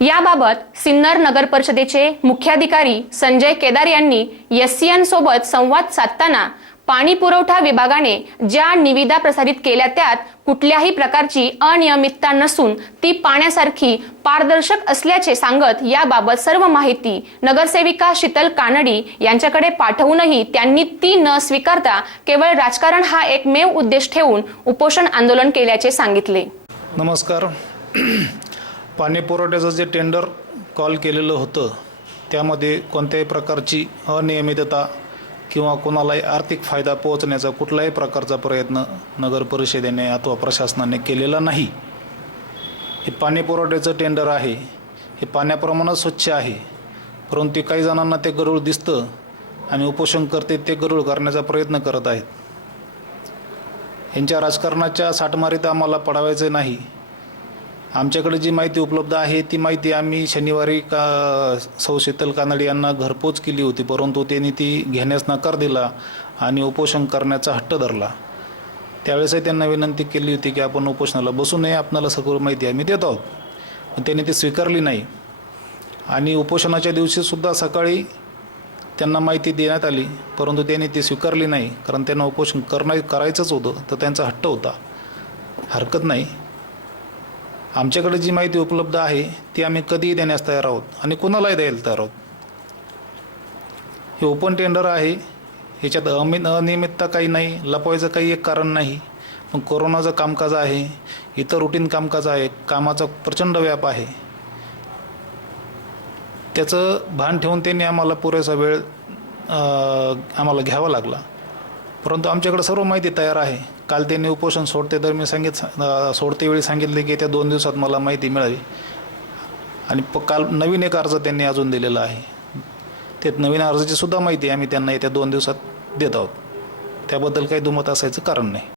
याबाबत सिन्नर नगर परिषदेचे मुख्याधिकारी संजय केदार यांनी एससीएन सोबत संवाद साधताना पाणी पुरवठा विभागाने ज्या निविदा प्रसारित केल्या त्यात कुठल्याही प्रकारची अनियमितता नसून ती पाण्यासारखी पारदर्शक असल्याचे सांगत याबाबत सर्व माहिती नगरसेविका शीतल कानडी यांच्याकडे पाठवूनही त्यांनी ती न स्वीकारता केवळ राजकारण हा एकमेव उद्देश ठेवून उपोषण आंदोलन केल्याचे सांगितले. नमस्कार. पाणी पुरवठ्याचं जे टेंडर कॉल केलेलं होतं त्यामध्ये कोणत्याही प्रकारची अनियमितता किंवा कोणालाही आर्थिक फायदा पोहोचण्याचा कुठलाही प्रकारचा प्रयत्न नगर परिषदेने अथवा प्रशासनाने केलेला नाही. हे पाणी पुरवठ्याचं टेंडर आहे हे पाण्याप्रमाणे स्वच्छ आहे परंतु काही जणांना ते गरुळ दिसतं आणि उपोषण करते ते गरुळ करण्याचा प्रयत्न करत आहेत. यांच्या राजकारणाच्या साठमारीत आम्हाला पडावायचे नाही. आमच्याकडे जी माहिती उपलब्ध आहे ती माहिती आम्ही शनिवारी का सौ शीतल कानडे यांना घरपोच केली होती परंतु त्यांनी ती घेण्यास नकार दिला आणि उपोषण करण्याचा हट्ट धरला. त्यावेळेसही त्यांना विनंती केली होती की आपण उपोषणाला बसू नये आपणाला सगळं माहिती आम्ही देत आहोत. पण त्यांनी ती स्वीकारली नाही. आणि उपोषणाच्या दिवशीसुद्धा सकाळी त्यांना माहिती देण्यात आली परंतु त्यांनी ती स्वीकारली नाही कारण त्यांना उपोषण करणं करायचंच होतं तर त्यांचा हट्ट होता. हरकत नाही. आमच्याकडे जी माहिती उपलब्ध आहे ती आम्ही कधीही देण्यास तयार आहोत आणि कुणालाही द्यायला तयार आहोत. हे ओपन टेंडर आहे. याच्यात अमि अनियमितता काही नाही लपवायचं काही एक कारण नाही. पण कोरोनाचं कामकाज आहे इतर रुटीन कामकाज आहे कामाचा प्रचंड व्याप आहे. त्याचं भान ठेवून त्यांनी आम्हाला पुरेसा वेळ आम्हाला घ्यावा लागला. परंतु आमच्याकडे सर्व माहिती तयार आहे. काल त्यांनी उपोषण सोडते तर मी सांगित सोडते वेळी सांगितले की त्या दोन दिवसात मला माहिती मिळावी. आणि प काल नवीन एक अर्ज त्यांनी अजून दिलेला आहे. ते नवीन अर्जाची सुद्धा माहिती आम्ही त्यांना येत्या दोन दिवसात देत आहोत. त्याबद्दल काही दुमत असायचं कारण नाही.